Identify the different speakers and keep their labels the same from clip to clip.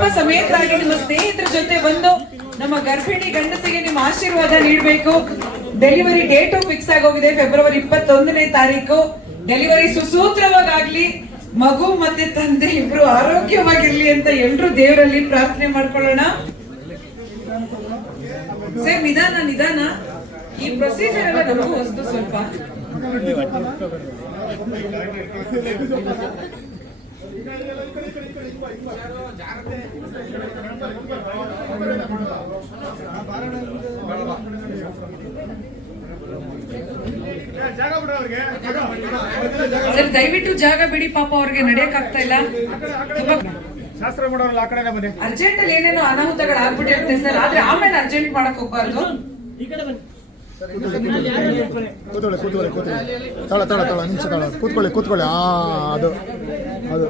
Speaker 1: ಕುಟುಂಬ ಸಮೇತರಾಗಿ ನಿಮ್ಮ ಸ್ನೇಹಿತರ ಜೊತೆ ಬಂದು ನಮ್ಮ ಗರ್ಭಿಣಿ ಗಂಡಸಿಗೆ ನಿಮ್ಮ ಆಶೀರ್ವಾದ ನೀಡಬೇಕು. ಡೆಲಿವರಿ ಡೇಟು ಫಿಕ್ಸ್ ಆಗೋಗಿದೆ. ಫೆಬ್ರವರಿ ಇಪ್ಪತ್ತೊಂದನೇ ತಾರೀಕು. ಡೆಲಿವರಿ ಸುಸೂತ್ರವಾಗ್ಲಿ ಮಗು ಮತ್ತೆ ತಂದೆ ಇಬ್ರು ಆರೋಗ್ಯವಾಗಿರ್ಲಿ ಅಂತ ಎಲ್ರು ದೇವರಲ್ಲಿ ಪ್ರಾರ್ಥನೆ ಮಾಡ್ಕೊಳ್ಳೋಣ. ಸರ್ ನಿಧಾನ ನಿಧಾನ. ಈ ಪ್ರೊಸೀಜರ್ ಎಲ್ಲ ನಮಗೂ ಹೊಸದು ಸ್ವಲ್ಪ. ಸರ್ ದಯವಿಟ್ಟು ಜಾಗ ಬಿಡಿ ಪಾಪ ಅವ್ರಿಗೆ ನಡೆಯಕ್ ಆಗ್ತಾ ಇಲ್ಲ. ತುಂಬಾ
Speaker 2: ಶಾಸ್ತ್ರ ಮಾಡೋರಲ್ಲ ಆ ಕಡೆನೇ ಬನ್ನಿ.
Speaker 1: ಅರ್ಜೆಂಟ್ ಅಲ್ಲಿ ಏನೇನೋ ಅನಾಹುತಗಳು ಆಗ್ಬಿಟ್ಟಿರುತ್ತೆ ಸರ್ ಆದ್ರೆ ಆಮೇಲೆ ಅರ್ಜೆಂಟ್ ಮಾಡಕ್ ಹೋಗ್ಬಾರ್ದು.
Speaker 3: ಕೂತ್ಕೊಳ್ಳಿ ಕೂತ್ಕೊಳ್ಳಿ. ಕೂತ್ಕೊಳ್ಳಿ ತಳ ತಳ ತಳ ನಿಮಿಷ ತಳ ಕೂತ್ಕೊಳ್ಳಿ ಕೂತ್ಕೊಳ್ಳಿ ಆ, ಅದು ಅದು.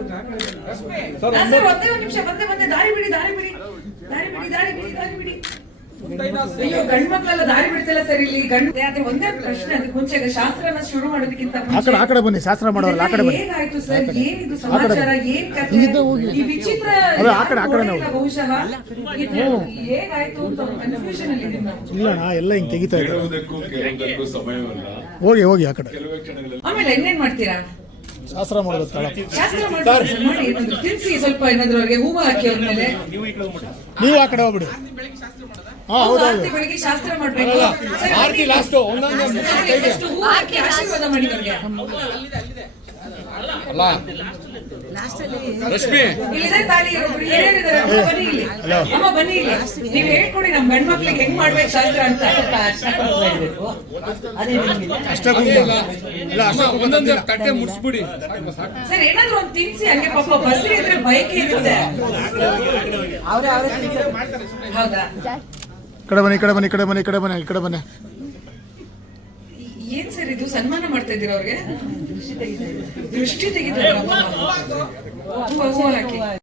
Speaker 1: ಒಂದೇ ಒಂದು ನಿಮಿಷ ಬಂದೆ ಬಂದೆ ದಾರಿ ಬಿಡಿ ದಾರಿ ಬಿಡಿ. ದಾರಿ ಬಿಡಿ ದಾರಿ ಬಿಡಿ ದಾರಿ ಬಿಡಿ. ಅಯ್ಯೋ ಗಂಡ್ ಮಕ್ಳೆಲ್ಲ ದಾರಿ ಬಿಡ್ತಿಲ್ಲ ಸರ್ ಇಲ್ಲಿ. ಗಂಡ್ ಆದ್ರೆ ಒಂದೇ ಪ್ರಶ್ನೆ ಅದಕ್ಕೆ ಮುಂಚೆ ಶಾಸ್ತ್ರನ ಶುರು ಮಾಡೋದಕ್ಕಿಂತ
Speaker 3: ಆ ಕಡೆ ಆ ಕಡೆ ಬನ್ನಿ ಶಾಸ್ತ್ರ ಮಾಡೋರಲ್ಲ ಆ ಕಡೆ ಬನ್ನಿ.
Speaker 1: ಏನಾಯ್ತು ಸರ್? ಏನಿದು
Speaker 3: ಆ ಕಡೆ
Speaker 1: ಸಮಾಚಾರ? ಏನ್ ಕಥೆ?
Speaker 3: ಇಲ್ಲಿಂದ ಹೋಗಿ.
Speaker 1: ಈ ವಿಚಿತ್ರ
Speaker 3: ಅದೇ ಆ ಕಡೆ, ಆ ಕಡೆ ನಾವು.
Speaker 1: ಬಹುಶಃ? ಇದು ಹೇಗಾಯ್ತು ಅಂತ ಕನ್ಫ್ಯೂಷನ್ ಅಲ್ಲಿ ಇದೀವಿ ನಾವು.
Speaker 3: ಇಲ್ಲಣ್ಣ ಎಲ್ಲ ಹಿಂಗೆ ತೆಗಿತಾ ಇದ್ದಾರೆ
Speaker 4: ಸಮಯವಲ್ಲ.
Speaker 3: ಹೋಗಿ ಹೋಗಿ ಆ ಕಡೆ.
Speaker 4: ಕೆಲವೇ ಕ್ಷಣಗಳಲ್ಲಿ
Speaker 1: ಆಮೇಲೆ ಇನ್ನೇನ್ ಮಾಡ್ತೀರಾ?
Speaker 3: ಶಾಸ್ತ್ರ ಮಾಡೋದು ಸ್ಥಳ
Speaker 1: ಶಾಸ್ತ್ರ ಮಾಡ್ತಾರೆ? ಮಾಡಿ ಏನಾದ್ರು ತಿನ್ಸಿ ಸ್ವಲ್ಪ ಏನಾದ್ರು ಅವ್ರಿಗೆ ಹೂವು ಹಾಕಿ ಅವ್ರ ಮೇಲೆ.
Speaker 3: ನೀವು ಆ ಕಡೆ ಹೋಗ್ಬಿಡಿ.
Speaker 1: ಆರತಿ ಬೆಳಿಗ್ಗೆ ಶಾಸ್ತ್ರ ಮಾಡ್ಬೇಕು.
Speaker 2: ಆರತಿ ಲಾಸ್ಟ್ ಒಂದೊಂದು
Speaker 1: first ಹೂವು ಹಾಕಿ ಆಶೀರ್ವಾದ ಮಾಡಿ ಅವ್ರಿಗೆ
Speaker 2: ಅಲ್ಲ. ರಶ್ಮಿ
Speaker 1: ಇಲ್ಲಿದೆ ತಾಲಿ ಒಬ್ರು ಹಿರಿಯರಿದ್ದಾರೆ. ಅಮ್ಮ ಬನ್ನಿ ಇಲ್ಲಿ. ಅಮ್ಮ ಬನ್ನಿ ಇಲ್ಲಿ. ನೀವ್ ಹೇಳ್ಕೊಡಿ ನಮ್ ಗಂಡ್ ಮಕ್ಳಿಗೆ ಹೆಂಗ್ ಮಾಡ್ಬೇಕು ಶಾಸ್ತ್ರ ಅಂತ.
Speaker 2: ಒಂದೊಂದು ತಟ್ಟೆ ಮುಟ್ಸ್ಬಿಡಿ
Speaker 1: ಸರ್ ಏನಾದ್ರು ಒಂದ್ ತಿನ್ಸಿ ಹಂಗೆ ಪಾಪ ಬಸ್ ಇದ್ರೆ ಬೈಕ್ ಇರುತ್ತೆ. ಹೌದಾ?
Speaker 3: ಕಡೆ ಬನ್ನಿ ಈ ಕಡೆ ಬನ್ನಿ ಕಡೆ ಬನ್ನಿ ಈ ಕಡೆ ಬನ್ನಿ ಈ ಕಡೆ ಬನ್ನಿ.
Speaker 1: ಏನ್ ಸರ್ ಇದು? ಸನ್ಮಾನ ಮಾಡ್ತಾ ಇದ್ದೀರಾ ಅವ್ರಿಗೆ? ದೃಷ್ಟಿ ತೆಗೆದು ಹಾಕಿ